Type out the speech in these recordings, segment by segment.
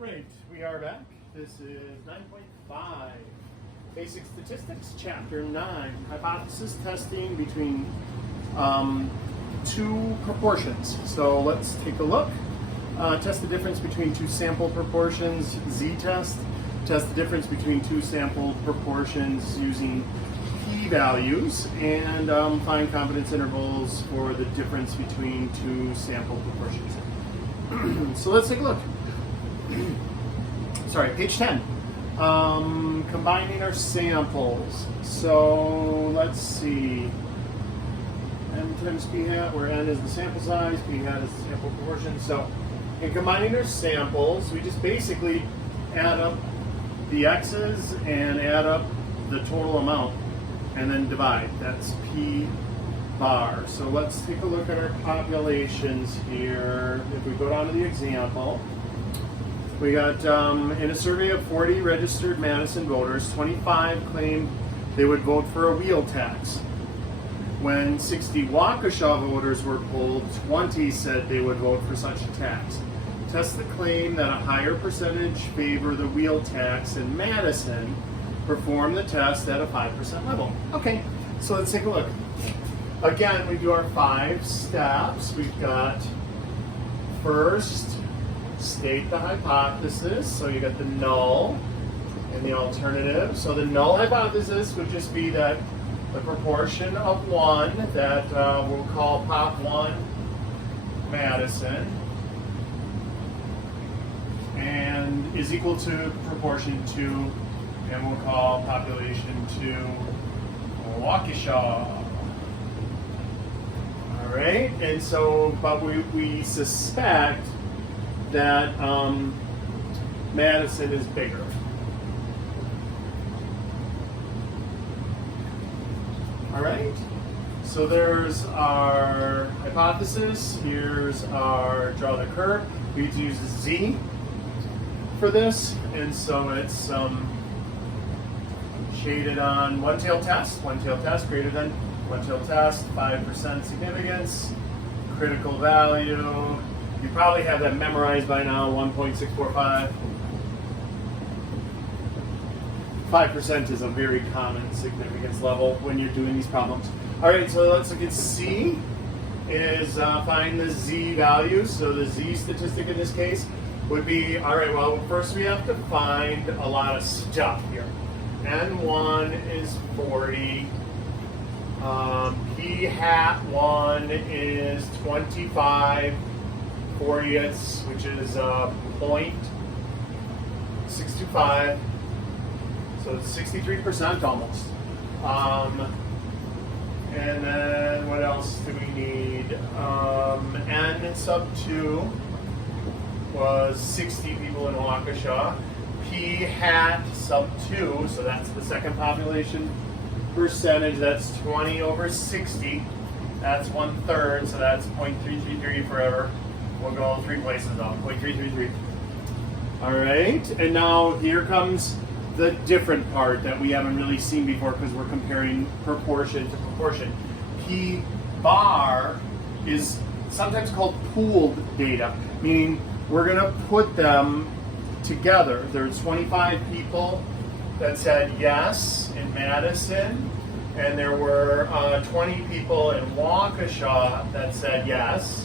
Alright, we are back. This is 9.5. Basic Statistics, Chapter 9. Hypothesis testing between two proportions. So let's take a look. Test the difference between two sample proportions, z-test. Test the difference between two sample proportions using p-values, and find confidence intervals for the difference between two sample proportions. So let's take a look. Sorry, page 10. Combining our samples. So let's see. N times p hat, where n is the sample size, p hat is the sample proportion. So in combining our samples, we just basically add up the x's and add up the total amount and then divide. That's p bar. So let's take a look at our populations here. If we go down to the example, we got, in a survey of 40 registered Madison voters, 25 claimed they would vote for a wheel tax. When 60 Waukesha voters were polled, 20 said they would vote for such a tax. Test the claim that a higher percentage favor the wheel tax in Madison. Perform the test at a 5% level. Okay, so let's take a look. Again, we do our 5 steps. We've got first, state the hypothesis. So you got the null and the alternative. So the null hypothesis would just be that the proportion of 1 that we'll call pop 1 Madison and is equal to proportion 2, and we'll call population 2 Waukesha. All right, and so, but we suspect that Madison is bigger. All right, so there's our hypothesis. Here's our draw the curve. We use z for this, and so it's shaded on one-tailed test. One-tailed test greater than one-tailed test, 5% significance, critical value. You probably have that memorized by now, 1.645. 5% is a very common significance level when you're doing these problems. All right, so let's look at C, is find the Z value. So the Z statistic in this case would be, all right, well, first we have to find a lot of stuff here. N1 is 40. P hat 1 is 25. 40ths, which is 0.625, so it's 63% almost. And then what else do we need? N sub 2 was 60 people in Waukesha. P hat sub 2, so that's the second population percentage, that's 20 over 60. That's 1/3, so that's 0.333 forever. We'll go 3 places though, 0.333. All right, and now here comes the different part that we haven't really seen before because we're comparing proportion to proportion. P bar is sometimes called pooled data, meaning we're gonna put them together. There's 25 people that said yes in Madison, and there were 20 people in Waukesha that said yes,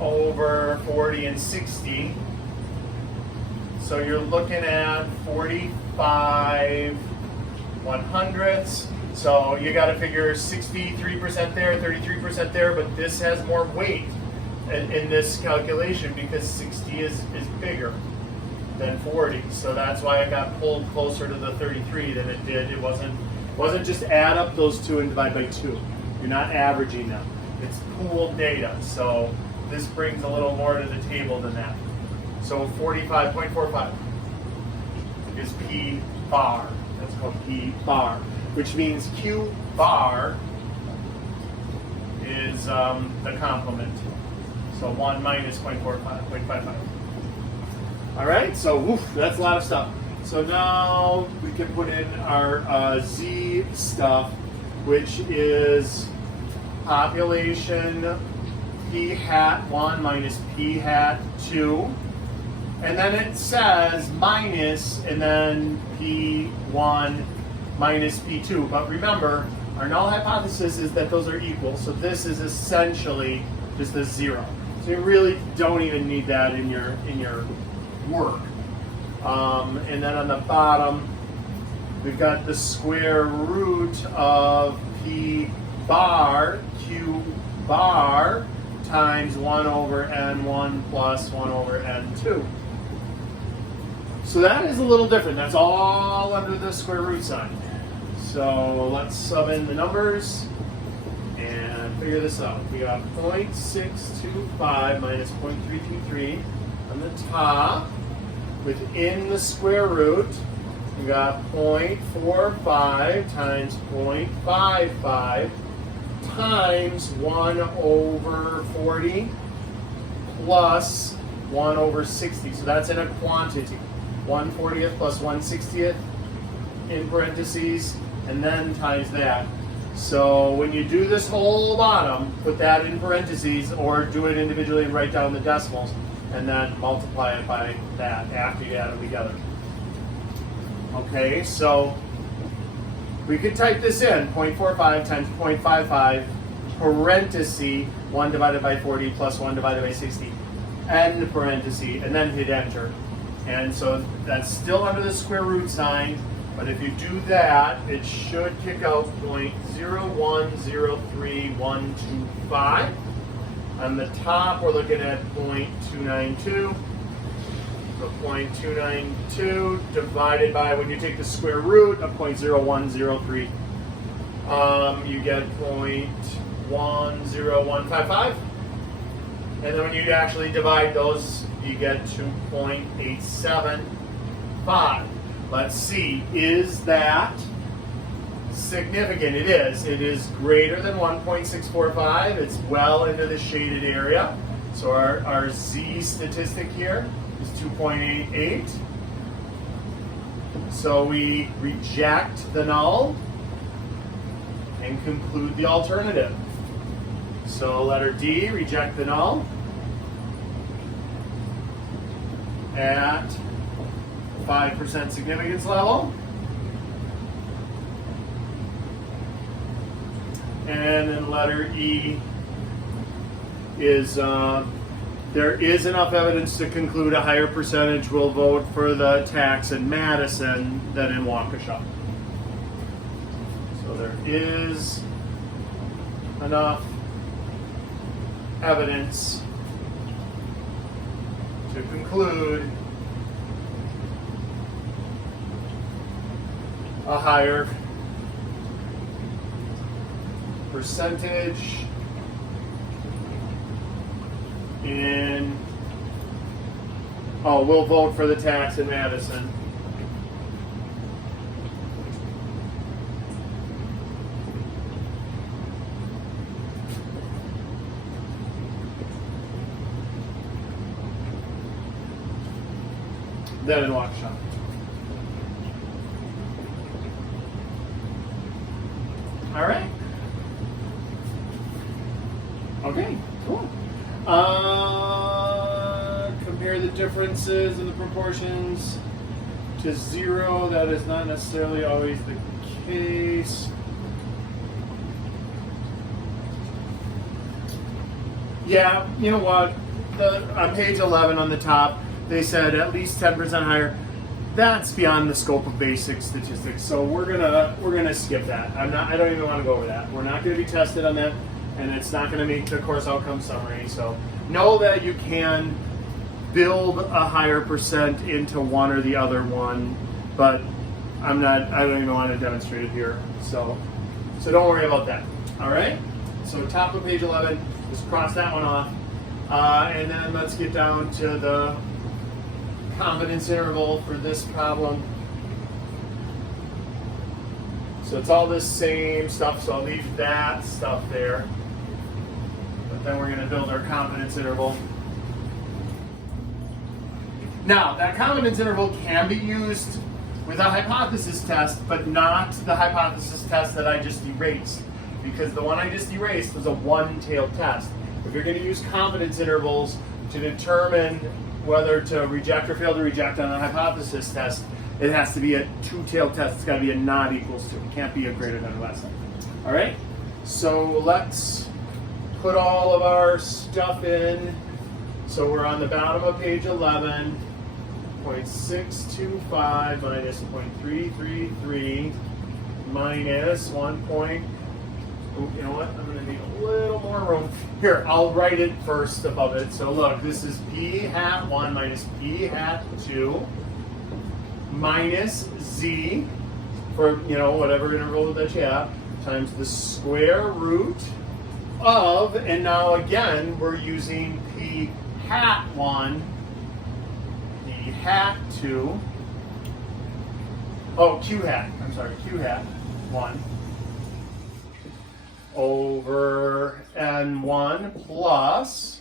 over 40 and 60. So you're looking at 45 100ths. So you got to figure 63% there, 33% there, but this has more weight in this calculation because 60 is bigger than 40. So that's why I got pulled closer to the 33 than it did. It wasn't just add up those two and divide by 2. You're not averaging them. It's pooled data. So this brings a little more to the table than that. So 45.45 is P bar. That's called P bar, which means Q bar is the complement. So 1 minus 0.55. All right, so woof, that's a lot of stuff. So now we can put in our Z stuff, which is population P hat 1 minus P hat 2 And then it says minus, and then P1 minus P2. But remember, our null hypothesis is that those are equal, so this is essentially just a 0. So you really don't even need that in your work. And then on the bottom, we've got the square root of P bar, Q bar, times 1 over N1 plus 1 over N2. So that is a little different. That's all under the square root sign. So let's sub in the numbers and figure this out. We got 0.625 minus 0.323 on the top. Within the square root, we got 0.45 times 0.55 times 1 over 40 plus 1 over 60. So that's in a quantity. 1/40th plus 1/60th in parentheses, and then times that. So when you do this whole bottom, put that in parentheses, or do it individually and write down the decimals, and then multiply it by that after you add them together. Okay, so we could type this in, 0.45 times 0.55, parenthesis, 1 divided by 40 plus 1 divided by 60, end parenthesis, and then hit enter. And so that's still under the square root sign, but if you do that, it should kick out 0.0103125. On the top, we're looking at 0.292. So 0.292 divided by, when you take the square root of 0.01033, you get 0.10155. And then when you actually divide those, you get 2.875. Let's see, is that significant? It is. It is greater than 1.645. It's well into the shaded area. So our Z statistic here is 2.88. So we reject the null and conclude the alternative. So letter D, reject the null at 5% significance level. And then letter E is there is enough evidence to conclude a higher percentage will vote for the tax in Madison than in Waukesha. So there is enough evidence to conclude a higher percentage will vote for the tax in Madison. Then in Waukesha. All right. Okay, cool. Compare the differences in the proportions to 0. That is not necessarily always the case. Yeah, you know what? On page 11 on the top, they said at least 10% higher. That's beyond the scope of basic statistics, so we're gonna skip that. I don't even want to go over that. We're not going to be tested on that, and it's not going to make the course outcome summary. So know that you can build a higher percent into one or the other one, but I don't even want to demonstrate it here. So don't worry about that. All right. So top of page 11, just cross that one off, and then let's get down to the confidence interval for this problem. So it's all this same stuff, so I'll leave that stuff there. But then we're going to build our confidence interval. Now, that confidence interval can be used with a hypothesis test, but not the hypothesis test that I just erased, because the one I just erased was a one-tailed test. If you're going to use confidence intervals to determine whether to reject or fail to reject on a hypothesis test, it has to be a two-tailed test. It's got to be a not equals to. It can't be a greater than or less than. All right? So let's put all of our stuff in. So we're on the bottom of page 11. 0.625 minus 0.333 minus 1 point. Ooh, you know what? I'm going to need a little more room. Here, I'll write it first above it. So look, this is p hat 1 minus p hat 2 minus z for, you know, whatever interval that you have, times the square root of, and now again, we're using p hat 1, p hat 2, oh, q hat 1 over n1 plus,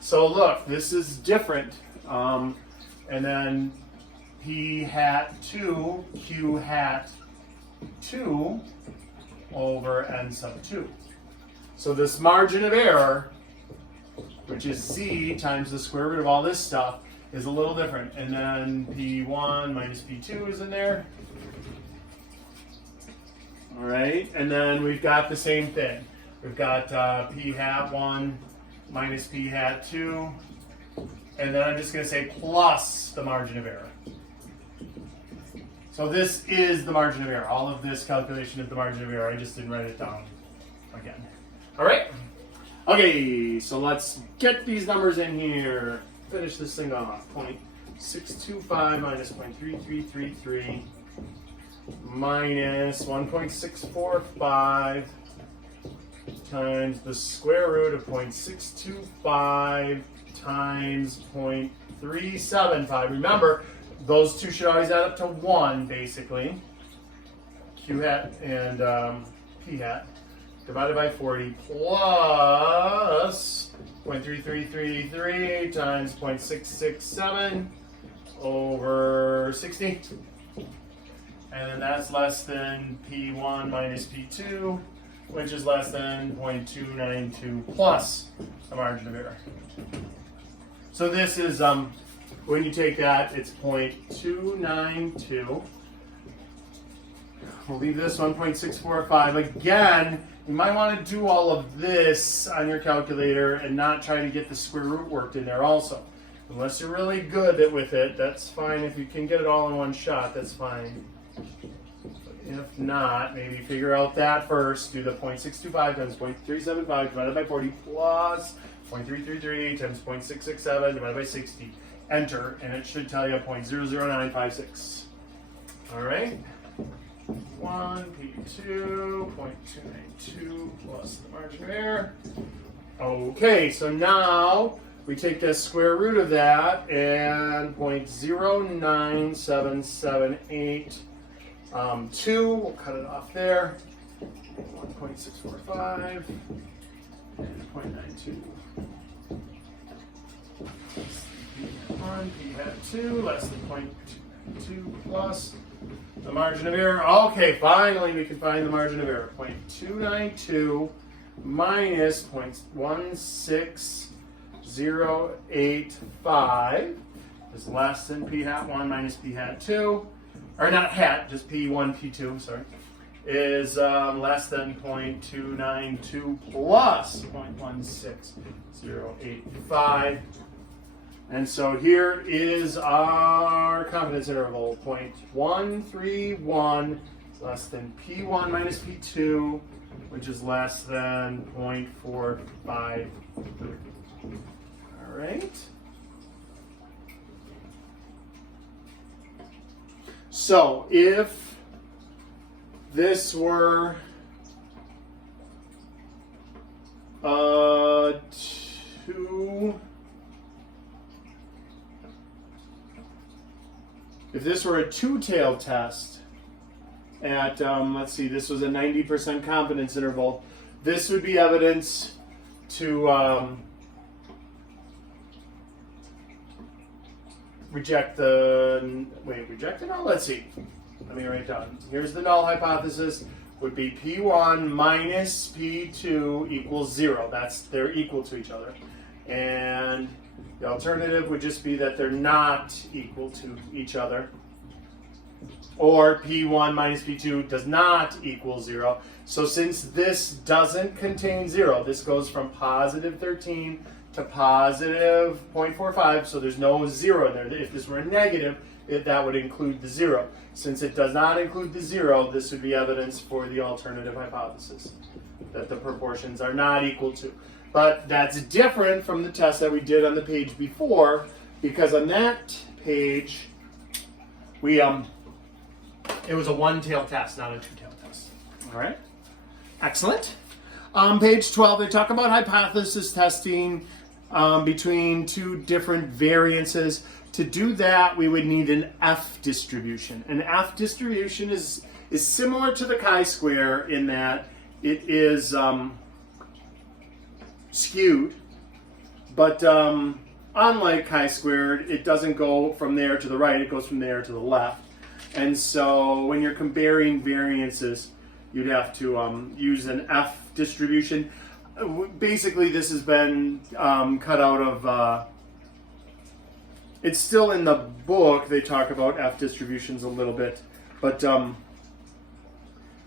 so look, this is different, and then p hat 2, q hat 2 over n sub 2. So this margin of error, which is z times the square root of all this stuff, is a little different. And then p1 minus p2 is in there. All right, and then we've got the same thing. We've got p hat 1 minus p hat 2, and then I'm just going to say plus the margin of error. So this is the margin of error. All of this calculation is the margin of error. I just didn't write it down again. All right? Okay, so let's get these numbers in here. Finish this thing off. 0.625 minus 0.3333 minus 1.645 times the square root of 0.625 times 0.375. Remember, those two should always add up to 1, basically. Q hat and P hat divided by 40 plus 0.3333 times 0.667 over 60. And then that's less than P1 minus P2, which is less than 0.292 plus the margin of error. So this is, when you take that, it's 0.292. We'll leave this 1.645. Again, you might want to do all of this on your calculator and not try to get the square root worked in there also. Unless you're really good with it, that's fine. If you can get it all in one shot, that's fine. If not, maybe figure out that first. Do the 0.625 times 0.375 divided by 40 plus 0.333 times 0.667 divided by 60. Enter, and it should tell you 0.00956. All right. 1, P2, 0.292 plus the margin of error. Okay, so now we take the square root of that and 0.09778. 2, we'll cut it off there. 1.645 and 0.92. P1, P hat 2 less than 0.2 plus the margin of error. Okay, finally we can find the margin of error. 0.292 minus 0.16085 is less than P hat 1 minus P hat 2. Or not hat, just P1, P2, sorry, is less than 0.292 plus 0.16085. And so here is our confidence interval, 0.131 less than P1 minus P2, which is less than 0.453. All right. So if this were if this were a two-tailed test at, let's see, this was a 90% confidence interval, this would be evidence to reject the, reject it? No, let's see. Let me write it down. Here's the null hypothesis, would be P1 minus P2 equals 0. They're equal to each other. And The alternative would just be that they're not equal to each other. Or P1 minus P2 does not equal 0. So since this doesn't contain 0, this goes from positive 13 to positive 0.45, so there's no 0 in there. If this were a negative, that would include the 0. Since it does not include the 0, this would be evidence for the alternative hypothesis, that the proportions are not equal to. But that's different from the test that we did on the page before, because on that page, it was a one-tailed test, not a two-tailed test. All right? Excellent. On page 12, they talk about hypothesis testing between two different variances. To do that, we would need an F distribution. An F distribution is similar to the chi-square in that it is skewed, but unlike chi-squared, it doesn't go from there to the right, it goes from there to the left. And so when you're comparing variances, you'd have to use an F distribution. Basically, this has been cut out of, it's still in the book, they talk about F distributions a little bit, but you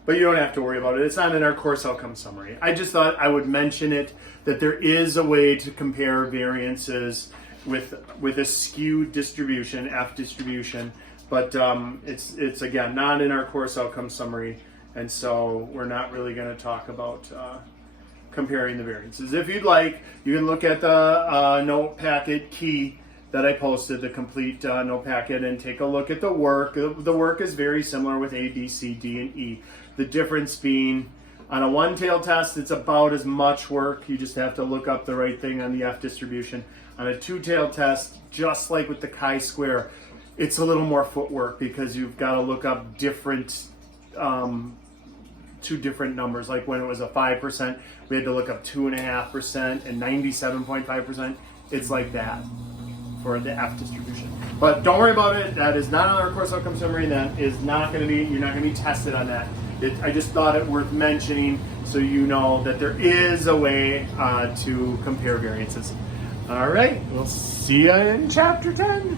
don't have to worry about it. It's not in our course outcome summary. I just thought I would mention it, that there is a way to compare variances with a skewed distribution, F distribution, but it's again not in our course outcome summary, and so we're not really going to talk about comparing the variances. If you'd like, you can look at the note packet key that I posted, the complete note packet, and take a look at the work. The work is very similar with A, B, C, D, and E. The difference being, on a one-tailed test, it's about as much work. You just have to look up the right thing on the F distribution. On a two-tailed test, just like with the chi-square, it's a little more footwork because you've got to look up different, two different numbers. Like when it was a 5%, we had to look up 2.5% and 97.5%. It's like that for the F distribution. But don't worry about it. That is not on our course outcome summary. That is not going to be, you're not going to be tested on that. I just thought it worth mentioning so you know that there is a way to compare variances. All right, we'll see you in chapter 10.